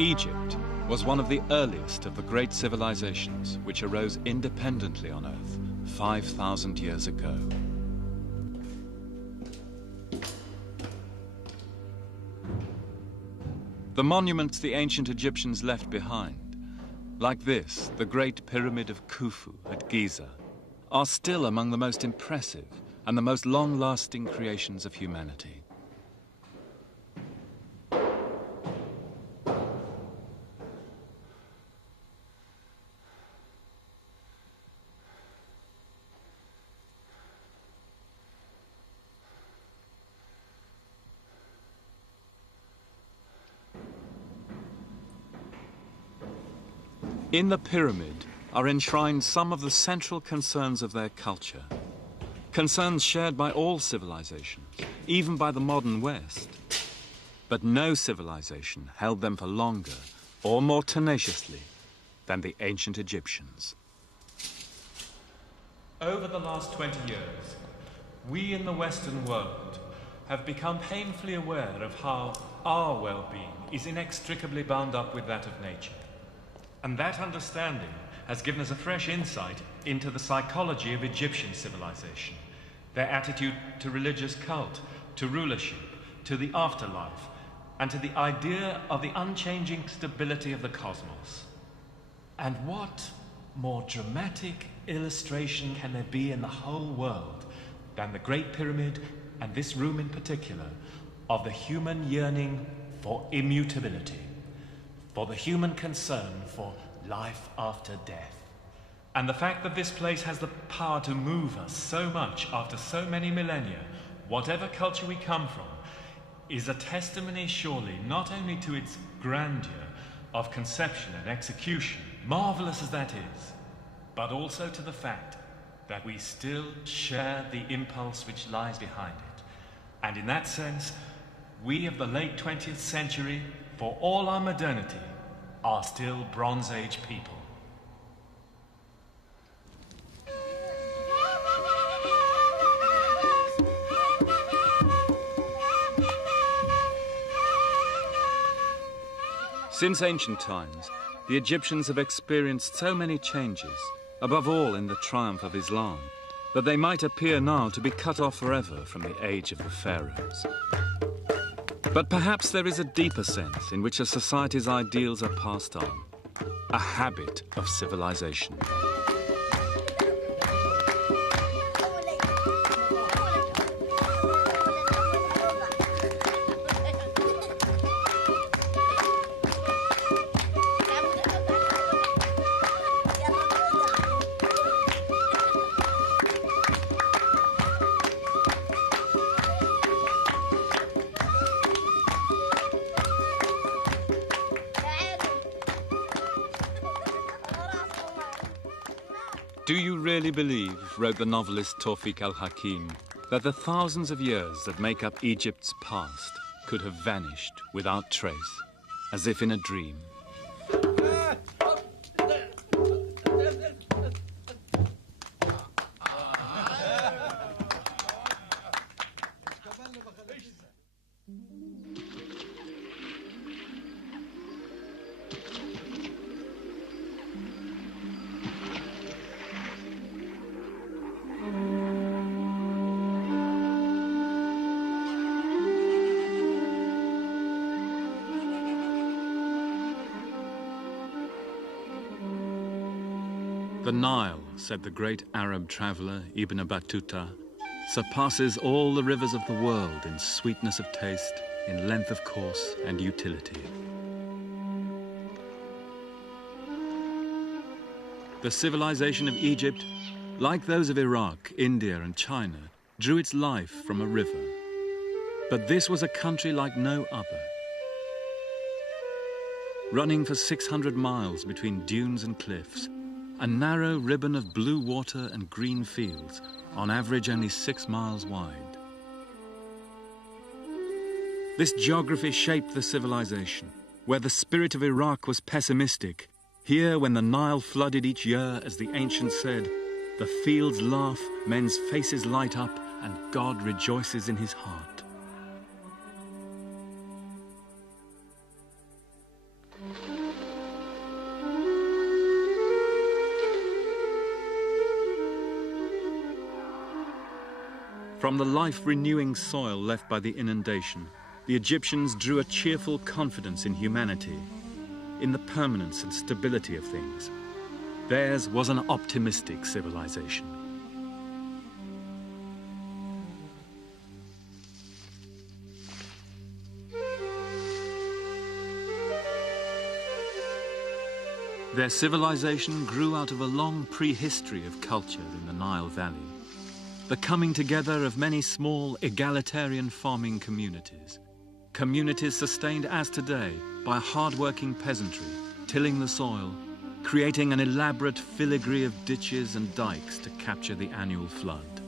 Egypt was one of the earliest of the great civilizations which arose independently on Earth 5,000 years ago. The monuments the ancient Egyptians left behind, like this, the Great Pyramid of Khufu at Giza, are still among the most impressive and the most long-lasting creations of humanity. In the pyramid are enshrined some of the central concerns of their culture, concerns shared by all civilizations, even by the modern West. But no civilization held them for longer or more tenaciously than the ancient Egyptians. Over the last 20 years, we in the Western world have become painfully aware of how our well-being is inextricably bound up with that of nature. And that understanding has given us a fresh insight into the psychology of Egyptian civilization, their attitude to religious cult, to rulership, to the afterlife, and to the idea of the unchanging stability of the cosmos. And what more dramatic illustration can there be in the whole world than the Great Pyramid, and this room in particular, of the human yearning for immutability, for the human concern for life after death. And the fact that this place has the power to move us so much after so many millennia, whatever culture we come from, is a testimony surely not only to its grandeur of conception and execution, marvelous as that is, but also to the fact that we still share the impulse which lies behind it. And in that sense, we of the late 20th century, for all our modernity, are still Bronze Age people. Since ancient times, the Egyptians have experienced so many changes, above all in the triumph of Islam, that they might appear now to be cut off forever from the age of the pharaohs. But perhaps there is a deeper sense in which a society's ideals are passed on, a habit of civilization. Do you really believe, wrote the novelist Tawfiq al-Hakim, that the thousands of years that make up Egypt's past could have vanished without trace, as if in a dream? The Nile, said the great Arab traveler Ibn Battuta, surpasses all the rivers of the world in sweetness of taste, in length of course and utility. The civilization of Egypt, like those of Iraq, India and China, drew its life from a river. But this was a country like no other. Running for 600 miles between dunes and cliffs, a narrow ribbon of blue water and green fields, on average only 6 miles wide. This geography shaped the civilization. Where the spirit of Iraq was pessimistic, here when the Nile flooded each year, as the ancients said, the fields laugh, men's faces light up, and God rejoices in his heart. From the life-renewing soil left by the inundation, the Egyptians drew a cheerful confidence in humanity, in the permanence and stability of things. Theirs was an optimistic civilization. Their civilization grew out of a long prehistory of culture in the Nile Valley, the coming together of many small egalitarian farming communities, communities sustained as today by hard-working peasantry, tilling the soil, creating an elaborate filigree of ditches and dikes to capture the annual flood.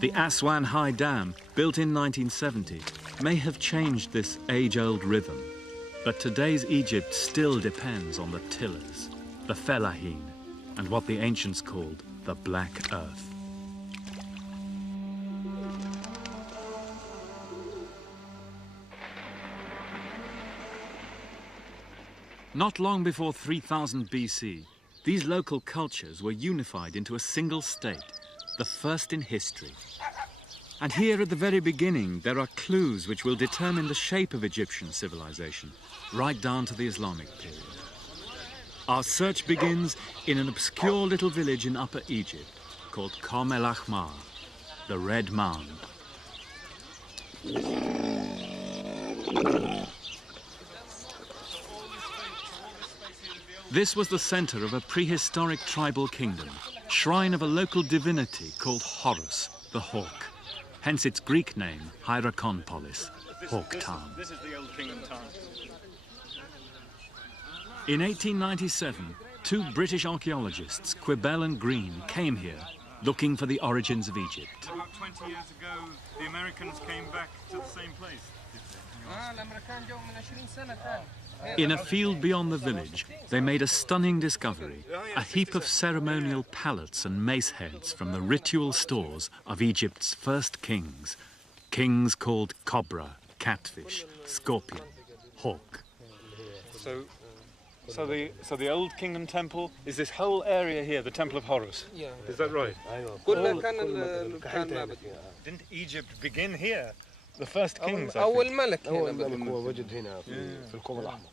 The Aswan High Dam, built in 1970, may have changed this age-old rhythm, but today's Egypt still depends on the tillers, the fellahin, and what the ancients called the Black Earth. Not long before 3000 BC, these local cultures were unified into a single state, the first in history. And here at the very beginning, there are clues which will determine the shape of Egyptian civilization, right down to the Islamic period. Our search begins in an obscure little village in Upper Egypt called Qom el Ahmar, the Red Mound. This was the center of a prehistoric tribal kingdom, shrine of a local divinity called Horus, the hawk. Hence its Greek name, Hierakonpolis, Hawk Town. This is the old kingdom town. In 1897, two British archaeologists, Quibell and Green, came here looking for the origins of Egypt. About 20 years ago, the Americans came back to the same place. In a field beyond the village, they made a stunning discovery, a heap of ceremonial pallets and mace heads from the ritual stores of Egypt's first kings. Kings called cobra, catfish, scorpion, hawk. So the old kingdom temple is this whole area here, the temple of Horus. Yeah. Is that right? كان Didn't Egypt begin here? The first kings, I أول think. ملك أول هنا ملك هو وجد هنا في الكوم الأحمر.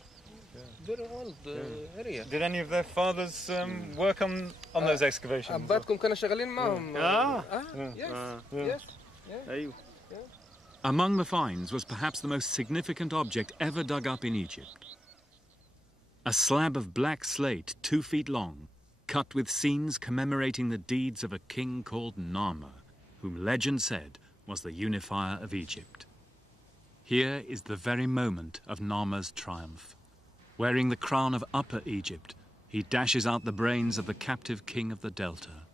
Very old area. Did any of their fathers work on those excavations? أباتكم كانوا شغالين معهم. Yes. أيوه. Among the finds was perhaps the most significant object ever dug up in Egypt. A slab of black slate 2 feet long, cut with scenes commemorating the deeds of a king called Narmer, whom legend said was the unifier of Egypt. Here is the very moment of Narmer's triumph. Wearing the crown of Upper Egypt, he dashes out the brains of the captive king of the Delta.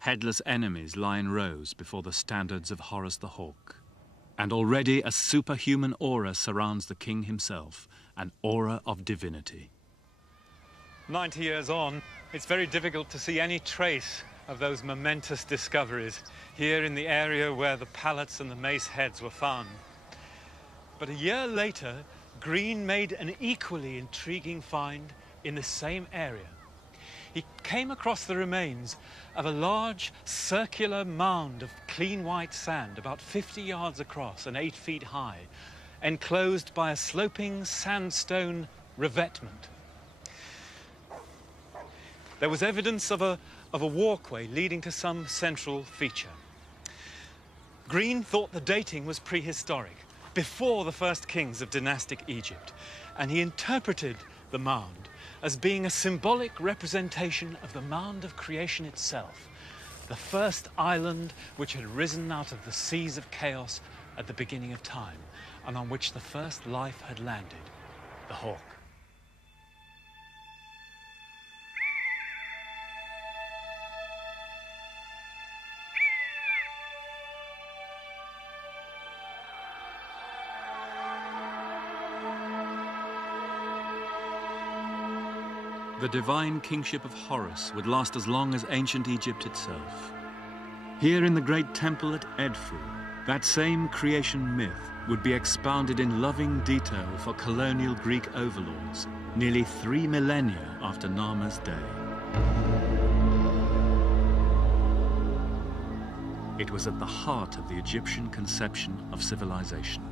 Headless enemies lie in rows before the standards of Horus the Hawk. And already a superhuman aura surrounds the king himself, an aura of divinity. 90 years on, it's very difficult to see any trace of those momentous discoveries here in the area where the pallets and the mace heads were found. But a year later, Green made an equally intriguing find in the same area. He came across the remains of a large circular mound of clean white sand, about 50 yards across and 8 feet high, enclosed by a sloping sandstone revetment. There was evidence of a walkway leading to some central feature. Green thought the dating was prehistoric, before the first kings of dynastic Egypt, and he interpreted the mound as being a symbolic representation of the mound of creation itself, the first island which had risen out of the seas of chaos at the beginning of time, and on which the first life had landed, the hawk. The divine kingship of Horus would last as long as ancient Egypt itself. Here in the great temple at Edfu, that same creation myth would be expounded in loving detail for colonial Greek overlords, nearly 3 millennia after Narmer's day. It was at the heart of the Egyptian conception of civilization.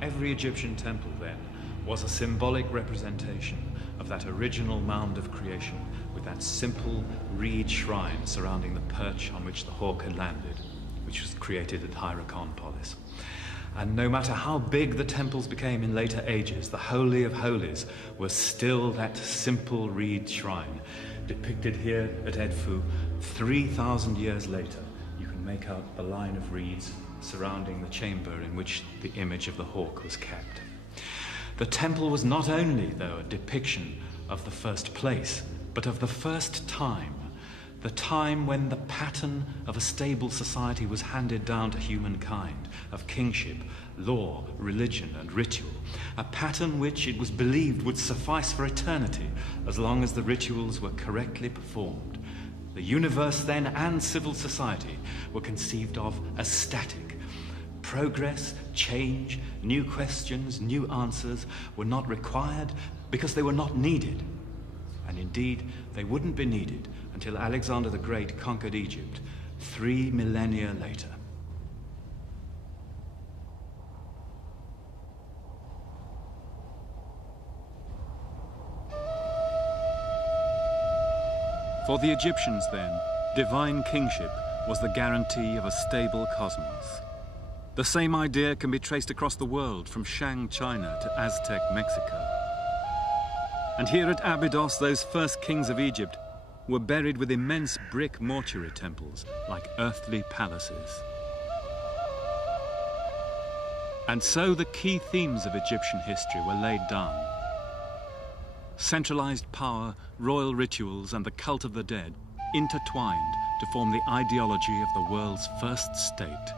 Every Egyptian temple, then, was a symbolic representation of that original mound of creation, with that simple reed shrine surrounding the perch on which the hawk had landed, which was created at Hierakonpolis. And no matter how big the temples became in later ages, the Holy of Holies was still that simple reed shrine, depicted here at Edfu 3,000 years later. You can make out the line of reeds surrounding the chamber in which the image of the hawk was kept. The temple was not only, though, a depiction of the first place, but of the first time, the time when the pattern of a stable society was handed down to humankind, of kingship, law, religion, and ritual, a pattern which it was believed would suffice for eternity as long as the rituals were correctly performed. The universe then and civil society were conceived of as static. Progress, change, new questions, new answers were not required because they were not needed. And indeed, they wouldn't be needed until Alexander the Great conquered Egypt 3 millennia later. For the Egyptians, then, divine kingship was the guarantee of a stable cosmos. The same idea can be traced across the world, from Shang, China to Aztec, Mexico. And here at Abydos, those first kings of Egypt were buried with immense brick mortuary temples, like earthly palaces. And so the key themes of Egyptian history were laid down. Centralized power, royal rituals, and the cult of the dead intertwined to form the ideology of the world's first state.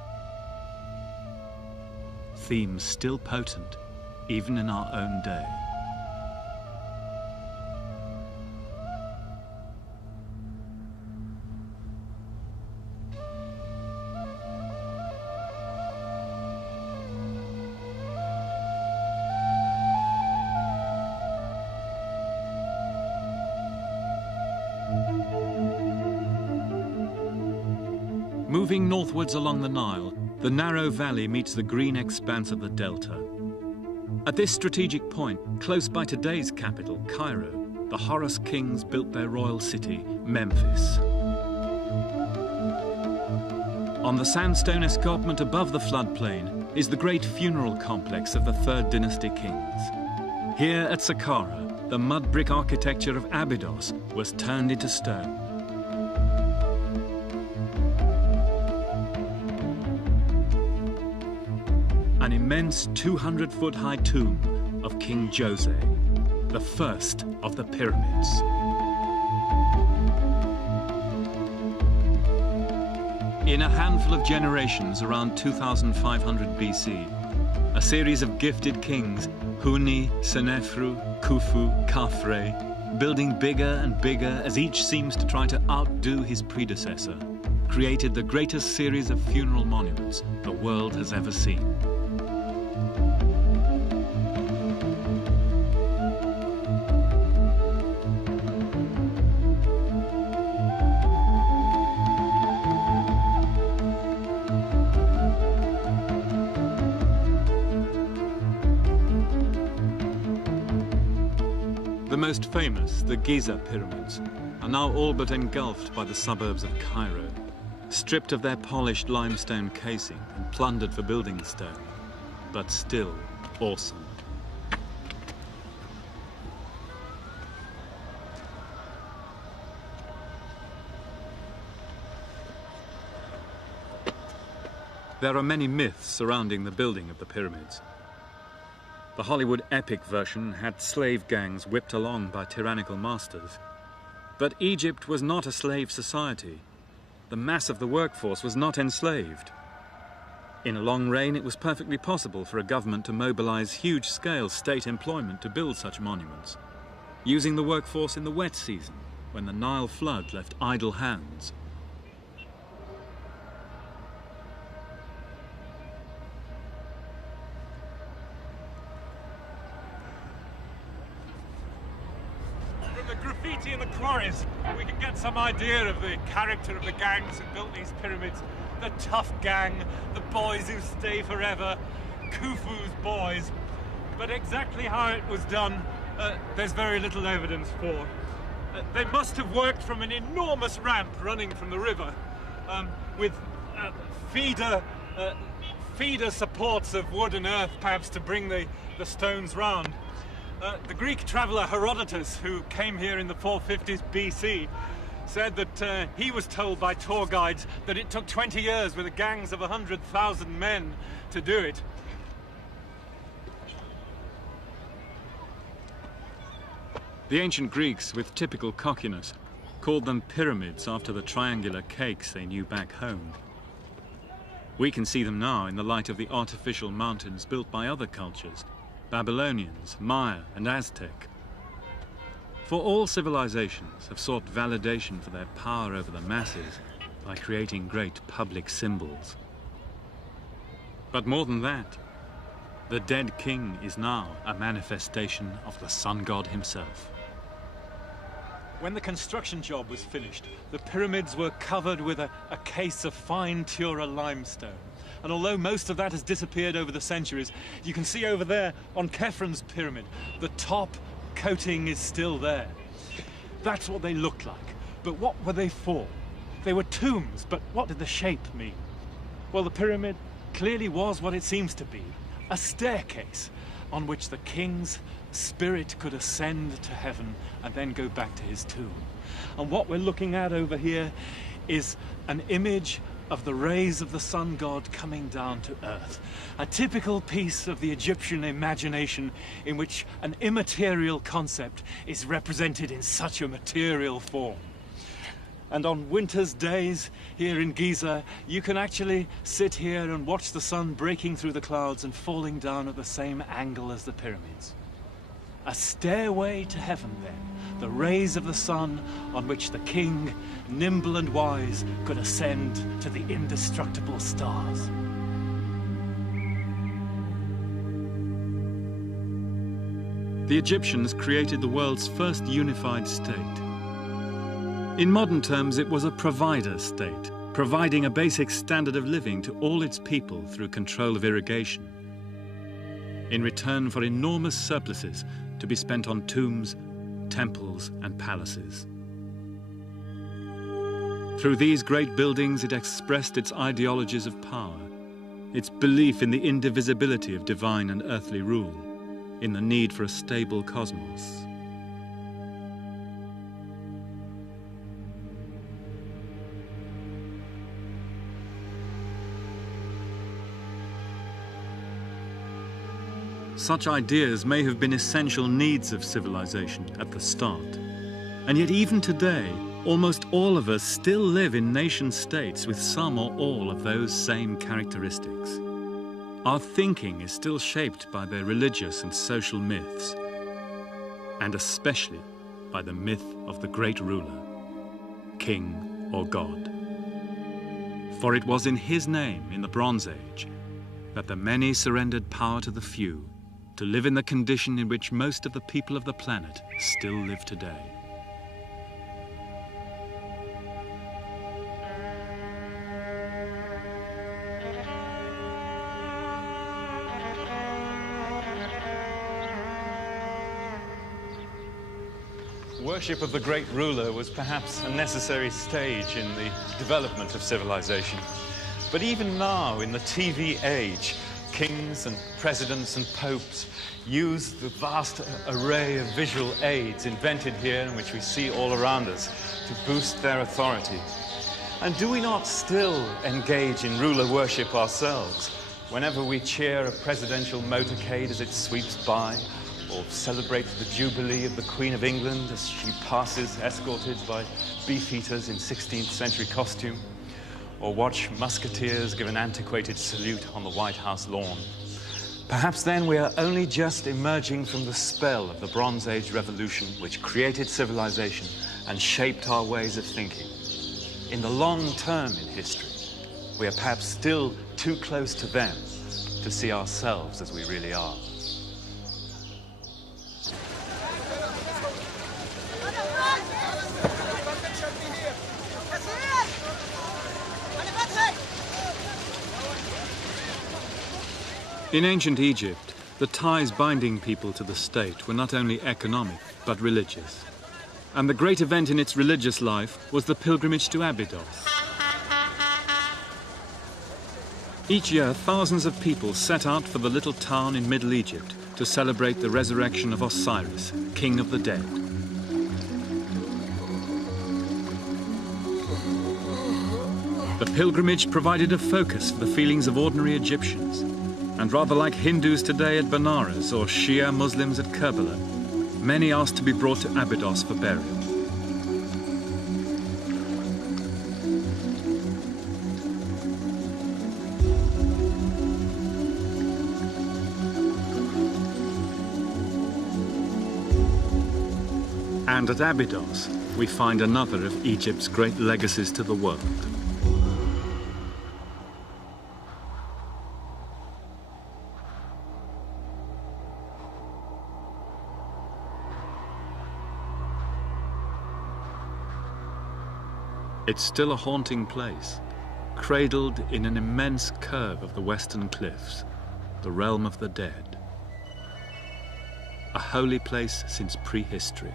Themes still potent, even in our own day. Moving northwards along the Nile, the narrow valley meets the green expanse of the delta. At this strategic point, close by today's capital, Cairo, the Horus kings built their royal city, Memphis. On the sandstone escarpment above the floodplain is the great funeral complex of the Third Dynasty kings. Here at Saqqara, the mud brick architecture of Abydos was turned into stone. An immense 200-foot-high tomb of King Jose, the first of the pyramids. In a handful of generations around 2500 BC, a series of gifted kings, Huni, Senefru, Khufu, Khafre, building bigger and bigger as each seems to try to outdo his predecessor, created the greatest series of funeral monuments the world has ever seen. The most famous, the Giza pyramids, are now all but engulfed by the suburbs of Cairo, stripped of their polished limestone casing and plundered for building stone, but still awesome. There are many myths surrounding the building of the pyramids. The Hollywood epic version had slave gangs whipped along by tyrannical masters. But Egypt was not a slave society. The mass of the workforce was not enslaved. In a long reign, it was perfectly possible for a government to mobilize huge-scale state employment to build such monuments, using the workforce in the wet season, when the Nile flood left idle hands. graffiti in the quarries, we can get some idea of the character of the gangs who built these pyramids. The tough gang, the boys who stay forever, Khufu's boys. But exactly how it was done, there's very little evidence for. They must have worked from an enormous ramp running from the river, with feeder supports of wood and earth, perhaps to bring the stones round. The Greek traveller Herodotus, who came here in the 450s BC, said that he was told by tour guides that it took 20 years with the gangs of 100,000 men to do it. The ancient Greeks, with typical cockiness, called them pyramids after the triangular cakes they knew back home. We can see them now in the light of the artificial mountains built by other cultures, Babylonians, Maya and Aztec. For all civilizations have sought validation for their power over the masses by creating great public symbols. But more than that, the dead king is now a manifestation of the sun god himself. When the construction job was finished, the pyramids were covered with a case of fine Tura limestone. And although most of that has disappeared over the centuries, you can see over there on Khephrun's pyramid, the top coating is still there. That's what they looked like. But what were they for? They were tombs, but what did the shape mean? Well, the pyramid clearly was what it seems to be, a staircase on which the king's spirit could ascend to heaven and then go back to his tomb. And what we're looking at over here is an image of the rays of the sun god coming down to earth. A typical piece of the Egyptian imagination in which an immaterial concept is represented in such a material form. And on winter's days here in Giza, you can actually sit here and watch the sun breaking through the clouds and falling down at the same angle as the pyramids. A stairway to heaven then, the rays of the sun on which the king, nimble and wise, could ascend to the indestructible stars. The Egyptians created the world's first unified state. In modern terms, it was a provider state, providing a basic standard of living to all its people through control of irrigation, in return for enormous surpluses to be spent on tombs, temples and palaces. Through these great buildings, it expressed its ideologies of power, its belief in the indivisibility of divine and earthly rule, in the need for a stable cosmos. Such ideas may have been essential needs of civilization at the start. And yet even today, almost all of us still live in nation-states with some or all of those same characteristics. Our thinking is still shaped by their religious and social myths, and especially by the myth of the great ruler, king or god. For it was in his name in the Bronze Age that the many surrendered power to the few, to live in the condition in which most of the people of the planet still live today. Worship of the great ruler was perhaps a necessary stage in the development of civilization. But even now, in the TV age, kings and presidents and popes use the vast array of visual aids invented here and which we see all around us to boost their authority. And do we not still engage in ruler worship ourselves whenever we cheer a presidential motorcade as it sweeps by, or celebrate the jubilee of the Queen of England as she passes escorted by beefeaters in 16th century costume, or watch musketeers give an antiquated salute on the White House lawn? Perhaps then we are only just emerging from the spell of the Bronze Age revolution which created civilization and shaped our ways of thinking. In the long term in history, we are perhaps still too close to them to see ourselves as we really are. In ancient Egypt, the ties binding people to the state were not only economic, but religious. And the great event in its religious life was the pilgrimage to Abydos. Each year, thousands of people set out for the little town in Middle Egypt to celebrate the resurrection of Osiris, king of the dead. The pilgrimage provided a focus for the feelings of ordinary Egyptians, and rather like Hindus today at Benares or Shia Muslims at Kerbala, many asked to be brought to Abydos for burial. And at Abydos, we find another of Egypt's great legacies to the world. It's still a haunting place, cradled in an immense curve of the western cliffs, the realm of the dead. A holy place since prehistory.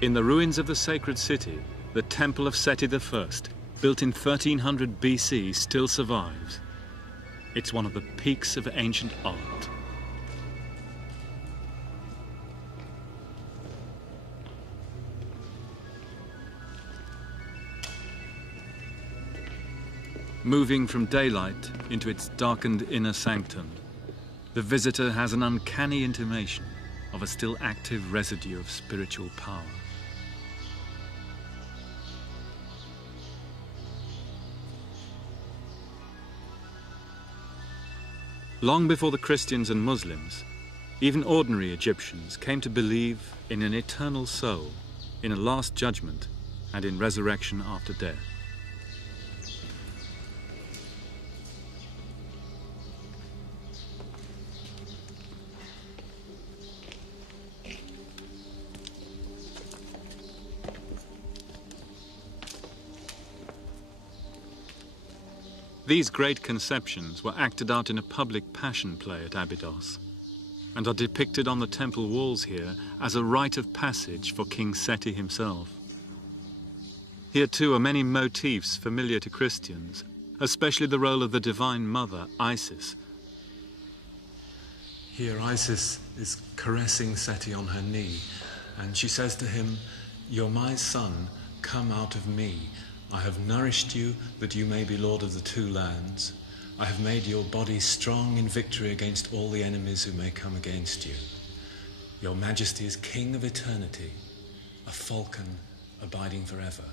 In the ruins of the sacred city, the Temple of Seti I, built in 1300 BC, still survives. It's one of the peaks of ancient art. Moving from daylight into its darkened inner sanctum, the visitor has an uncanny intimation of a still active residue of spiritual power. Long before the Christians and Muslims, even ordinary Egyptians came to believe in an eternal soul, in a last judgment, and in resurrection after death. These great conceptions were acted out in a public passion play at Abydos, and are depicted on the temple walls here as a rite of passage for King Seti himself. Here too are many motifs familiar to Christians, especially the role of the Divine Mother, Isis. Here Isis is caressing Seti on her knee, and she says to him, "You're my son, come out of me. I have nourished you that you may be lord of the two lands. I have made your body strong in victory against all the enemies who may come against you. Your majesty is king of eternity, a falcon abiding forever."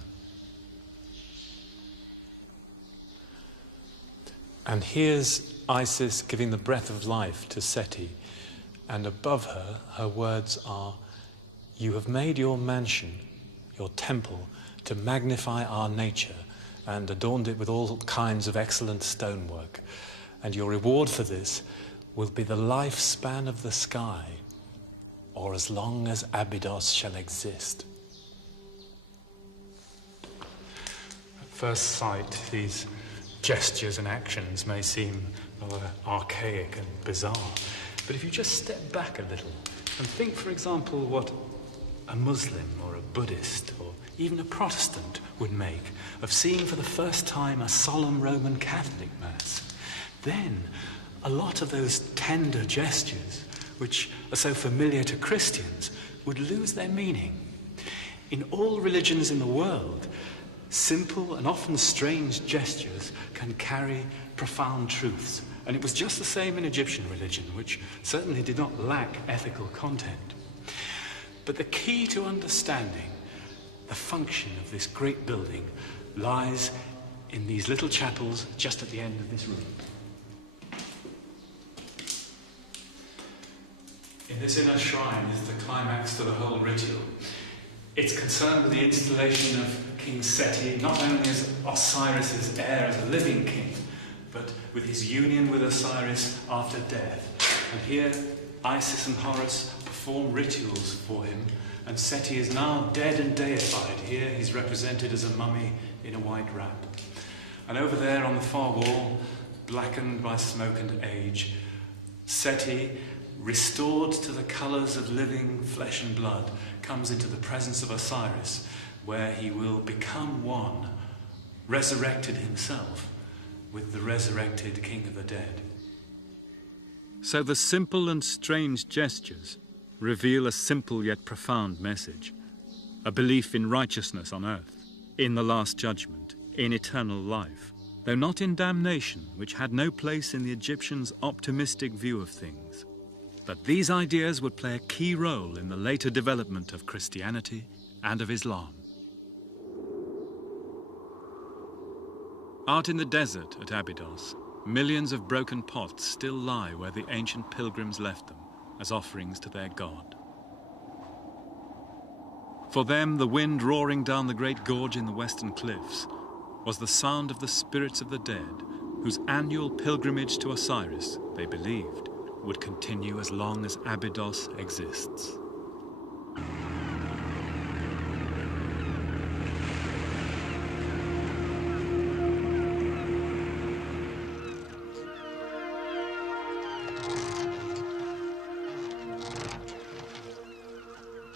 And here's Isis giving the breath of life to Seti, and above her, her words are, "You have made your mansion, your temple, to magnify our nature and adorned it with all kinds of excellent stonework. And your reward for this will be the lifespan of the sky, or as long as Abydos shall exist." At first sight, these gestures and actions may seem rather archaic and bizarre. But if you just step back a little and think, for example, what a Muslim or a Buddhist or even a Protestant would make of seeing for the first time a solemn Roman Catholic Mass, then a lot of those tender gestures, which are so familiar to Christians, would lose their meaning. In all religions in the world, simple and often strange gestures can carry profound truths. And it was just the same in Egyptian religion, which certainly did not lack ethical content. But the key to understanding the function of this great building lies in these little chapels just at the end of this room. In this inner shrine is the climax to the whole ritual. It's concerned with the installation of King Seti, not only as Osiris's heir as a living king, with his union with Osiris after death. And here Isis and Horus perform rituals for him, and Seti is now dead and deified. Here he's represented as a mummy in a white wrap. And over there on the far wall, blackened by smoke and age, Seti, restored to the colours of living flesh and blood, comes into the presence of Osiris, where he will become one, resurrected himself, with the resurrected King of the Dead. So the simple and strange gestures reveal a simple yet profound message, a belief in righteousness on earth, in the Last Judgment, in eternal life, though not in damnation, which had no place in the Egyptians' optimistic view of things. But these ideas would play a key role in the later development of Christianity and of Islam. Out in the desert at Abydos, millions of broken pots still lie where the ancient pilgrims left them as offerings to their god. For them, the wind roaring down the great gorge in the western cliffs was the sound of the spirits of the dead, whose annual pilgrimage to Osiris, they believed, would continue as long as Abydos exists.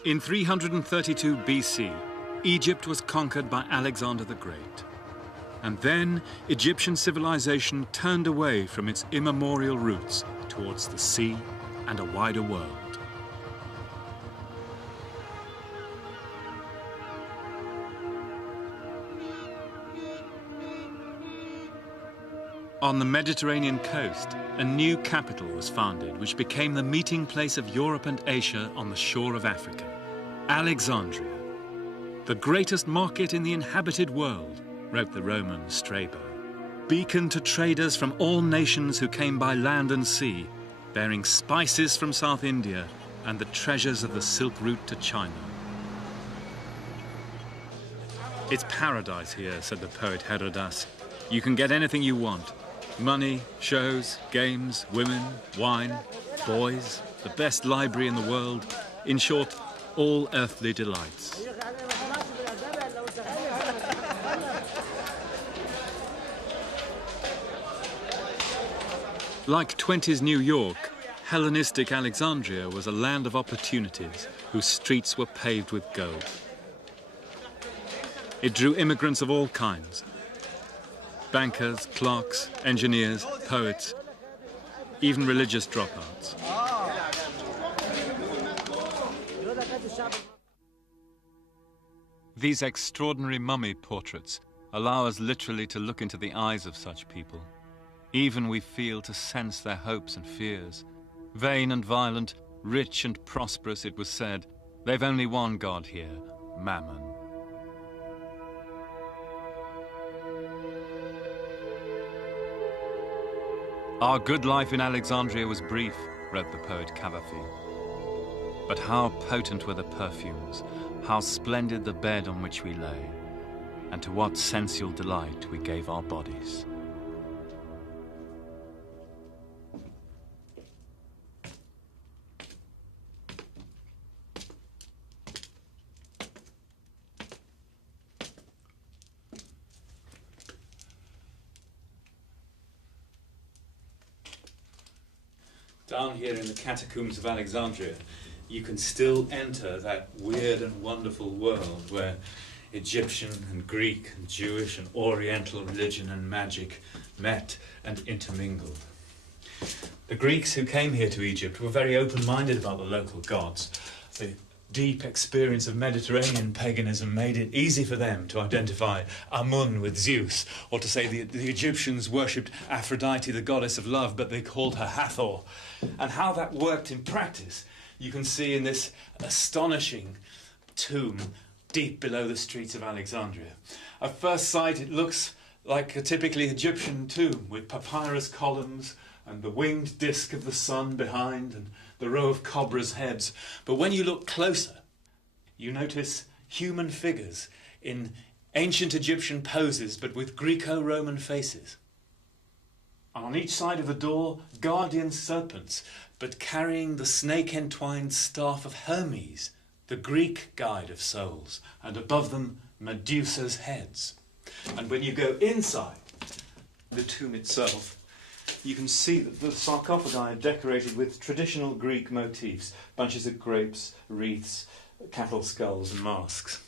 In 332 BC, Egypt was conquered by Alexander the Great. And then Egyptian civilization turned away from its immemorial roots towards the sea and a wider world. On the Mediterranean coast, a new capital was founded which became the meeting place of Europe and Asia on the shore of Africa, Alexandria. The greatest market in the inhabited world, wrote the Roman Strabo, beacon to traders from all nations who came by land and sea, bearing spices from South India and the treasures of the Silk Route to China. It's paradise here, said the poet Herodas. You can get anything you want. Money, shows, games, women, wine, boys, the best library in the world. In short, all earthly delights. Like 20s New York, Hellenistic Alexandria was a land of opportunities whose streets were paved with gold. It drew immigrants of all kinds: bankers, clerks, engineers, poets, even religious dropouts. These extraordinary mummy portraits allow us literally to look into the eyes of such people. Even we feel to sense their hopes and fears. Vain and violent, rich and prosperous, it was said, they've only one god here, Mammon. Our good life in Alexandria was brief, wrote the poet Cavafi. But how potent were the perfumes, how splendid the bed on which we lay, and to what sensual delight we gave our bodies. Down here in the catacombs of Alexandria, you can still enter that weird and wonderful world where Egyptian and Greek and Jewish and Oriental religion and magic met and intermingled. The Greeks who came here to Egypt were very open-minded about the local gods. The deep experience of Mediterranean paganism made it easy for them to identify Amun with Zeus, or to say the Egyptians worshipped Aphrodite, the goddess of love, but they called her Hathor. And how that worked in practice, you can see in this astonishing tomb deep below the streets of Alexandria. At first sight, it looks like a typically Egyptian tomb with papyrus columns and the winged disk of the sun behind and the row of cobras' heads. But when you look closer, you notice human figures in ancient Egyptian poses, but with Greco-Roman faces. And on each side of the door, guardian serpents, but carrying the snake-entwined staff of Hermes, the Greek guide of souls, and above them, Medusa's heads. And when you go inside the tomb itself, you can see that the sarcophagi are decorated with traditional Greek motifs, bunches of grapes, wreaths, cattle skulls and masks.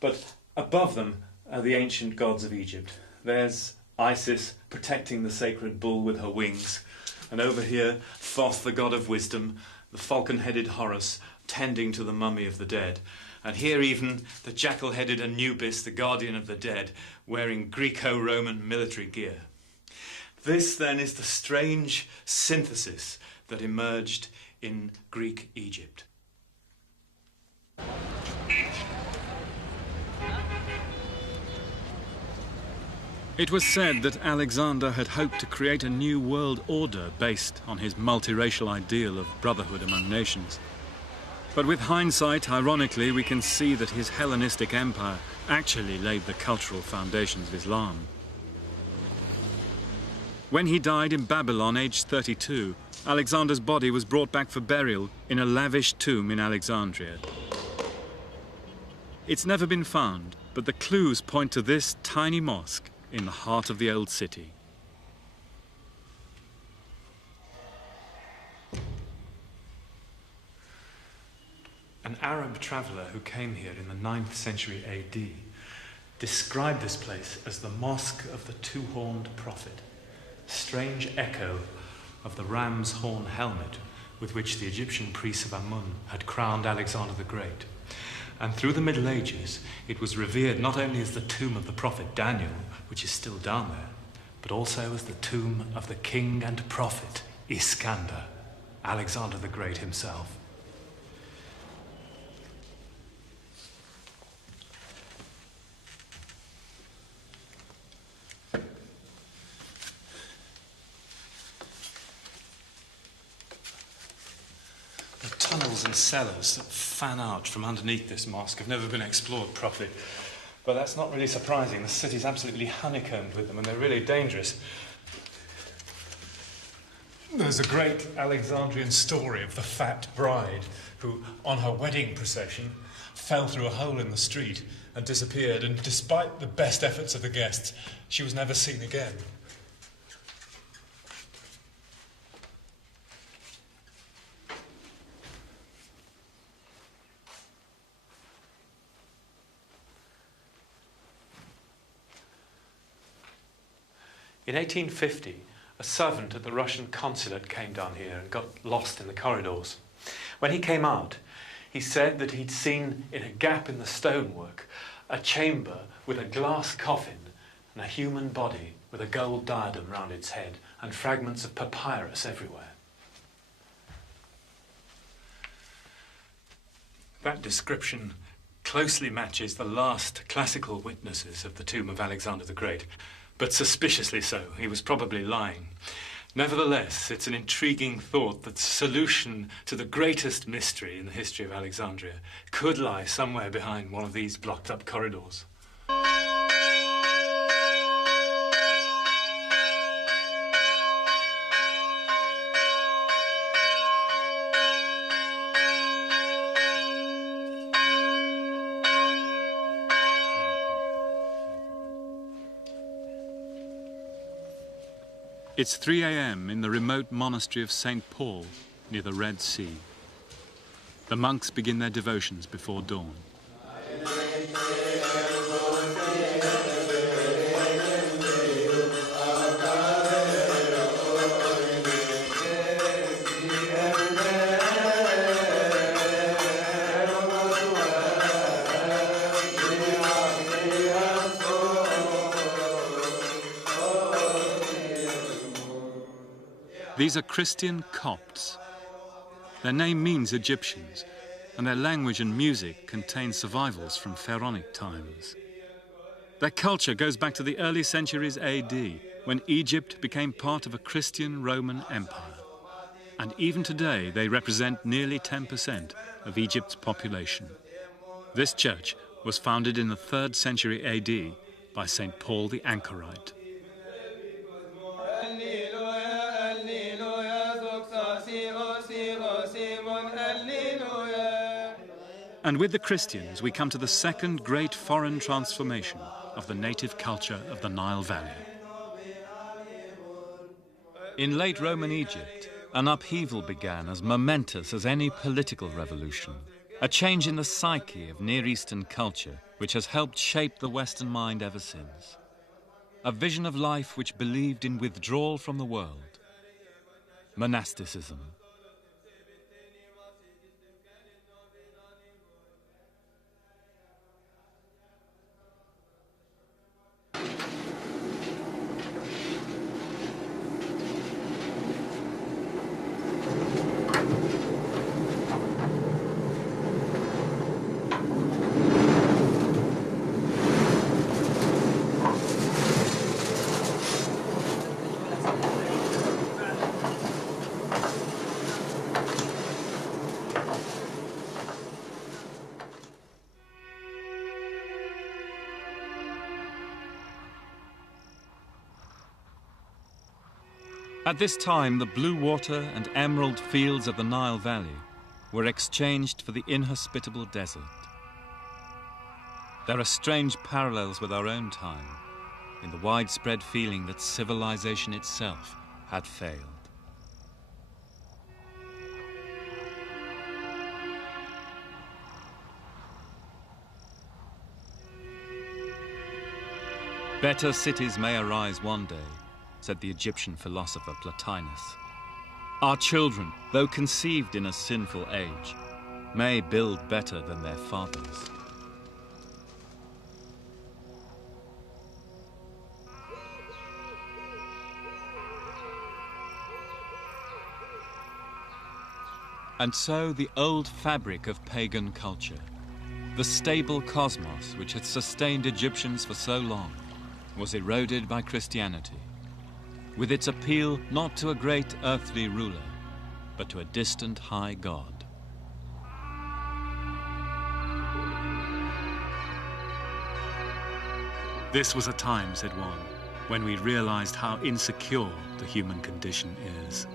But above them are the ancient gods of Egypt. There's Isis protecting the sacred bull with her wings, and over here Thoth, the god of wisdom, the falcon-headed Horus tending to the mummy of the dead, and here even the jackal-headed Anubis, the guardian of the dead, wearing Greco-Roman military gear. This then is the strange synthesis that emerged in Greek Egypt. It was said that Alexander had hoped to create a new world order based on his multiracial ideal of brotherhood among nations. But with hindsight, ironically, we can see that his Hellenistic empire actually laid the cultural foundations of Islam. When he died in Babylon, aged 32, Alexander's body was brought back for burial in a lavish tomb in Alexandria. It's never been found, but the clues point to this tiny mosque in the heart of the old city. An Arab traveller who came here in the 9th century AD described this place as the Mosque of the Two-Horned Prophet, strange echo of the ram's horn helmet with which the Egyptian priests of Amun had crowned Alexander the Great. And through the Middle Ages, it was revered not only as the tomb of the prophet Daniel, which is still down there, but also as the tomb of the king and prophet Iskander, Alexander the Great himself. The tunnels and cellars that fan out from underneath this mosque have never been explored properly. But that's not really surprising. The city's absolutely honeycombed with them, and they're really dangerous. There's a great Alexandrian story of the fat bride who, on her wedding procession, fell through a hole in the street and disappeared, and despite the best efforts of the guests, she was never seen again. In 1850, a servant at the Russian consulate came down here and got lost in the corridors. When he came out, he said that he'd seen in a gap in the stonework a chamber with a glass coffin and a human body with a gold diadem round its head and fragments of papyrus everywhere. That description closely matches the last classical witnesses of the tomb of Alexander the Great. But suspiciously so. He was probably lying. Nevertheless, it's an intriguing thought that the solution to the greatest mystery in the history of Alexandria could lie somewhere behind one of these blocked-up corridors. It's 3 a.m. in the remote monastery of St. Paul, near the Red Sea. The monks begin their devotions before dawn. These are Christian Copts. Their name means Egyptians, and their language and music contain survivals from pharaonic times. Their culture goes back to the early centuries AD, when Egypt became part of a Christian Roman Empire. And even today, they represent nearly 10% of Egypt's population. This church was founded in the 3rd century AD by St. Paul the Anchorite. And with the Christians, we come to the second great foreign transformation of the native culture of the Nile Valley. In late Roman Egypt, an upheaval began as momentous as any political revolution, a change in the psyche of Near Eastern culture which has helped shape the Western mind ever since. A vision of life which believed in withdrawal from the world, monasticism. At this time, the blue water and emerald fields of the Nile Valley were exchanged for the inhospitable desert. There are strange parallels with our own time, in the widespread feeling that civilization itself had failed. Better cities may arise one day, said the Egyptian philosopher Plotinus. Our children, though conceived in a sinful age, may build better than their fathers. And so the old fabric of pagan culture, the stable cosmos which had sustained Egyptians for so long, was eroded by Christianity, with its appeal not to a great earthly ruler, but to a distant high God. This was a time, said one, when we realized how insecure the human condition is.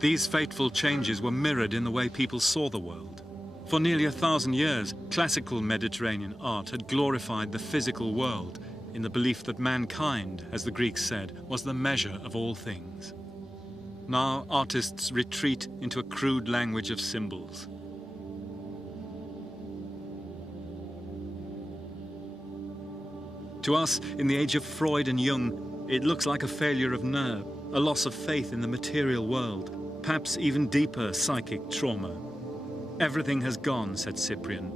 These fateful changes were mirrored in the way people saw the world. For nearly 1,000 years, classical Mediterranean art had glorified the physical world in the belief that mankind, as the Greeks said, was the measure of all things. Now artists retreat into a crude language of symbols. To us, in the age of Freud and Jung, it looks like a failure of nerve, a loss of faith in the material world, perhaps even deeper psychic trauma. Everything has gone, said Cyprian.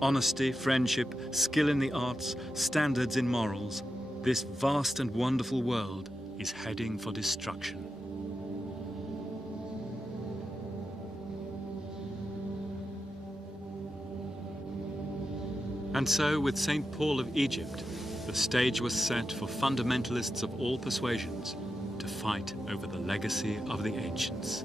Honesty, friendship, skill in the arts, standards in morals. This vast and wonderful world is heading for destruction. And so, with St. Paul of Egypt, the stage was set for fundamentalists of all persuasions to fight over the legacy of the ancients.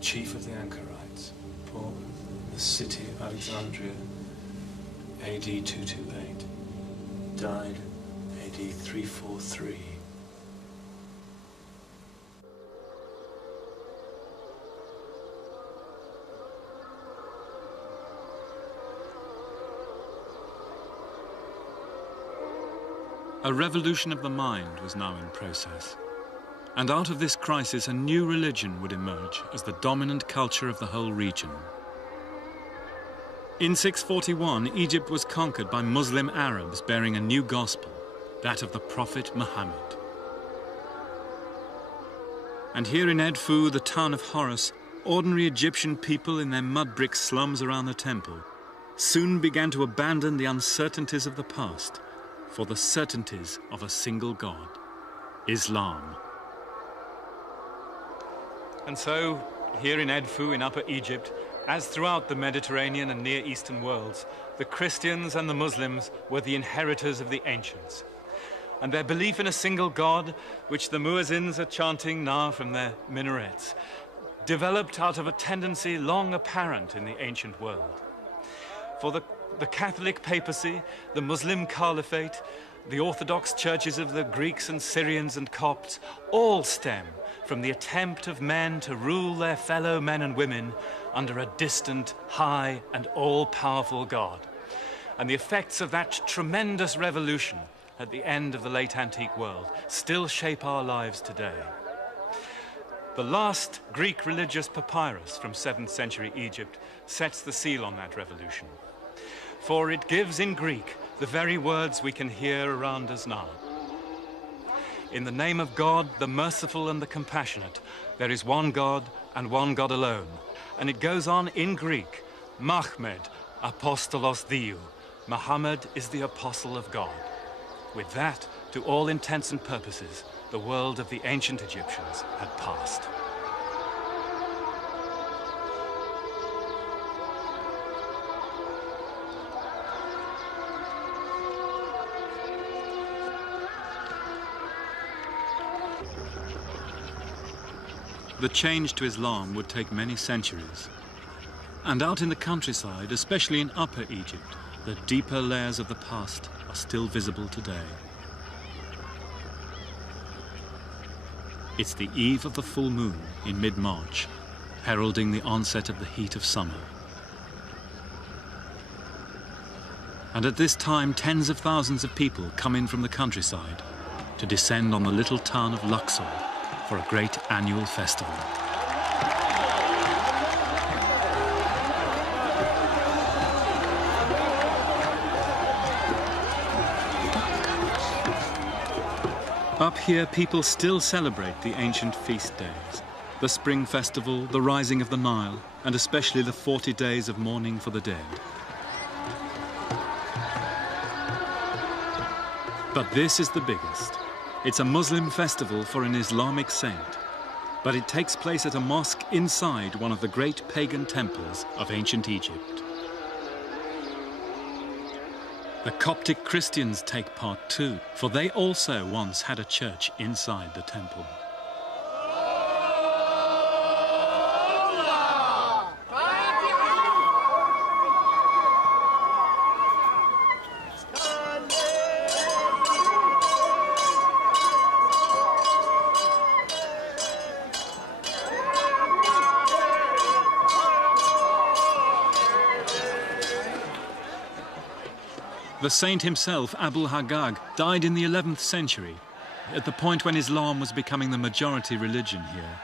Chief of the Anchorites, born in the city of Alexandria, AD 228, died AD 343. A revolution of the mind was now in process. And out of this crisis, a new religion would emerge as the dominant culture of the whole region. In 641, Egypt was conquered by Muslim Arabs bearing a new gospel, that of the Prophet Muhammad. And here in Edfu, the town of Horus, ordinary Egyptian people in their mud brick slums around the temple soon began to abandon the uncertainties of the past for the certainties of a single God, Islam. And so, here in Edfu, in Upper Egypt, As throughout the Mediterranean and Near Eastern worlds, the Christians and the Muslims were the inheritors of the ancients. And their belief in a single God, which the muezzins are chanting now from their minarets, developed out of a tendency long apparent in the ancient world. For the Catholic papacy, the Muslim caliphate, the Orthodox churches of the Greeks and Syrians and Copts all stem from the attempt of men to rule their fellow men and women under a distant, high and all-powerful God. And the effects of that tremendous revolution at the end of the late antique world still shape our lives today. The last Greek religious papyrus from 7th century Egypt sets the seal on that revolution. For it gives in Greek the very words we can hear around us now. In the name of God, the merciful and the compassionate, there is one God and one God alone. And it goes on in Greek, Mahmed apostolos Diou. Muhammad is the apostle of God. With that, to all intents and purposes, the world of the ancient Egyptians had passed. The change to Islam would take many centuries. And out in the countryside, especially in Upper Egypt, the deeper layers of the past are still visible today. It's the eve of the full moon in mid-March, heralding the onset of the heat of summer. And at this time, tens of thousands of people come in from the countryside to descend on the little town of Luxor for a great annual festival. Up here, people still celebrate the ancient feast days, the spring festival, the rising of the Nile, and especially the 40 days of mourning for the dead. But this is the biggest. It's a Muslim festival for an Islamic saint, but it takes place at a mosque inside one of the great pagan temples of ancient Egypt. The Coptic Christians take part too, for they also once had a church inside the temple. The saint himself, Abul Haggag, died in the 11th century, at the point when Islam was becoming the majority religion here.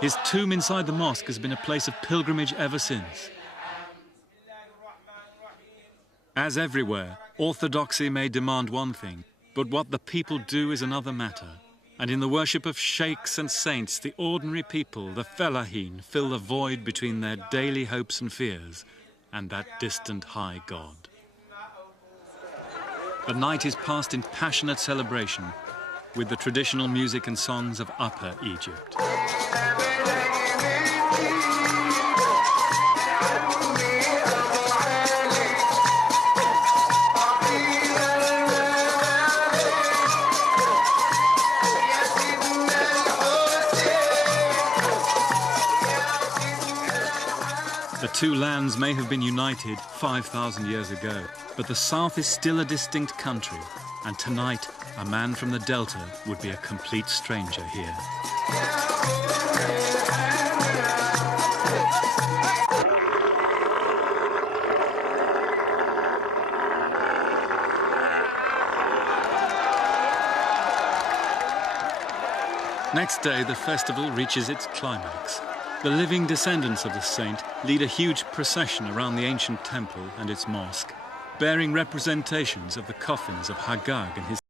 His tomb inside the mosque has been a place of pilgrimage ever since. As everywhere, orthodoxy may demand one thing, but what the people do is another matter. And in the worship of sheikhs and saints, the ordinary people, the fellahin, fill the void between their daily hopes and fears and that distant high God. The night is passed in passionate celebration with the traditional music and songs of Upper Egypt. The two lands may have been united 5,000 years ago, but the south is still a distinct country, and tonight a man from the Delta would be a complete stranger here. Next day, the festival reaches its climax. The living descendants of the saint lead a huge procession around the ancient temple and its mosque, bearing representations of the coffins of Haggag and his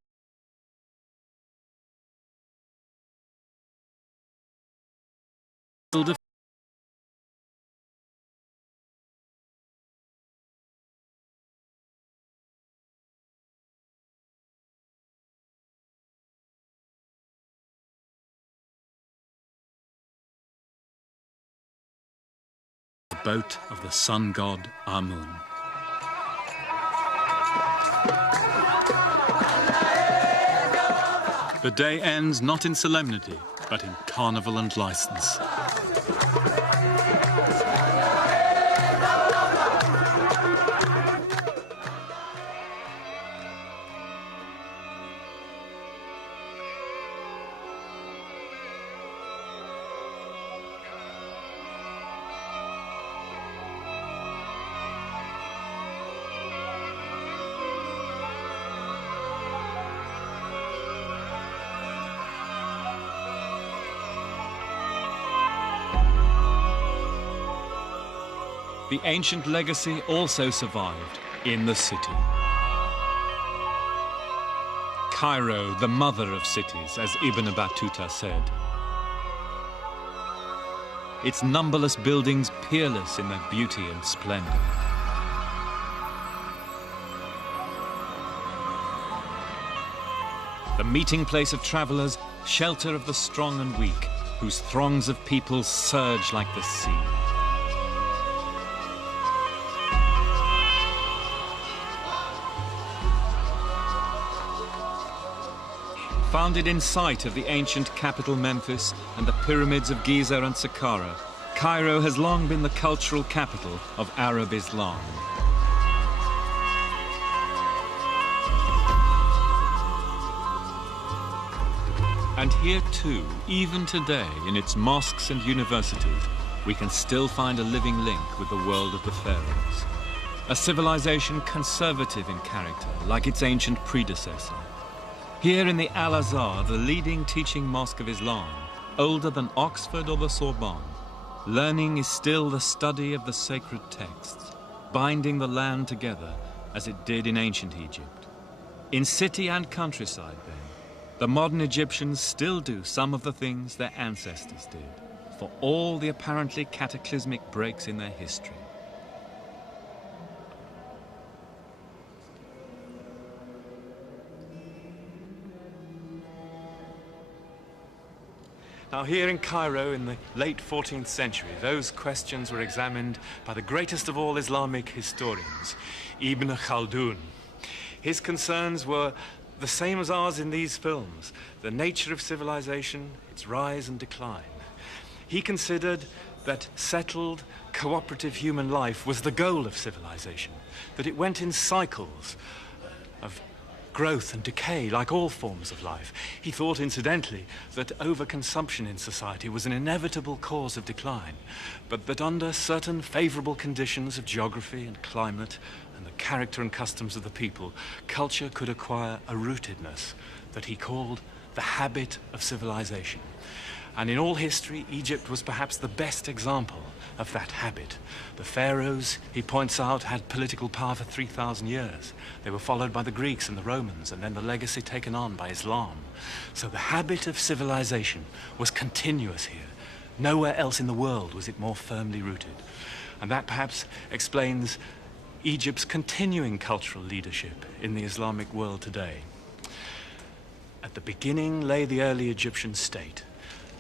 boat of the sun god Amun. The day ends not in solemnity, but in carnival and license. The ancient legacy also survived in the city. Cairo, the mother of cities, as Ibn Battuta said. Its numberless buildings peerless in their beauty and splendor. The meeting place of travelers, shelter of the strong and weak, whose throngs of people surge like the sea. Founded in sight of the ancient capital Memphis and the pyramids of Giza and Saqqara, Cairo has long been the cultural capital of Arab Islam. And here too, even today, in its mosques and universities, we can still find a living link with the world of the pharaohs. A civilization conservative in character, like its ancient predecessor. Here in the Al-Azhar, the leading teaching mosque of Islam, older than Oxford or the Sorbonne, learning is still the study of the sacred texts, binding the land together as it did in ancient Egypt. In city and countryside, then, the modern Egyptians still do some of the things their ancestors did, for all the apparently cataclysmic breaks in their history. Now here in Cairo in the late 14th century, those questions were examined by the greatest of all Islamic historians, Ibn Khaldun. His concerns were the same as ours in these films, the nature of civilization, its rise and decline. He considered that settled, cooperative human life was the goal of civilization, that it went in cycles of growth and decay, like all forms of life. He thought, incidentally, that overconsumption in society was an inevitable cause of decline, but that under certain favorable conditions of geography and climate and the character and customs of the people, culture could acquire a rootedness that he called the habit of civilization. And in all history, Egypt was perhaps the best example of that habit. The pharaohs, he points out, had political power for 3,000 years. They were followed by the Greeks and the Romans, and then the legacy taken on by Islam. So the habit of civilization was continuous here. Nowhere else in the world was it more firmly rooted. And that perhaps explains Egypt's continuing cultural leadership in the Islamic world today. At the beginning lay the early Egyptian state.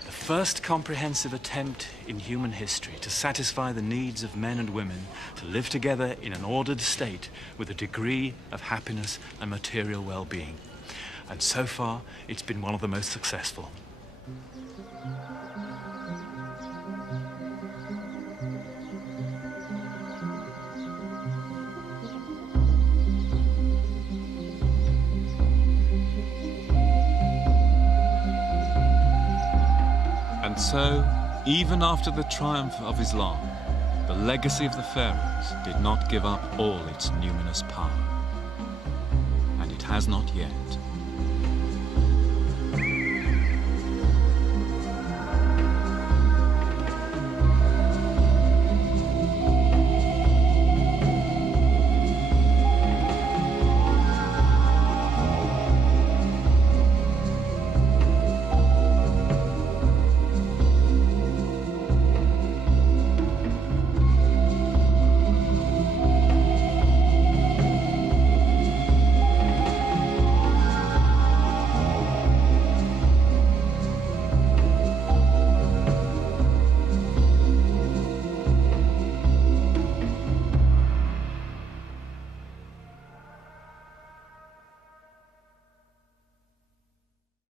The first comprehensive attempt in human history to satisfy the needs of men and women to live together in an ordered state with a degree of happiness and material well-being. And so far, it's been one of the most successful. And so, even after the triumph of Islam, the legacy of the pharaohs did not give up all its numinous power. And it has not yet.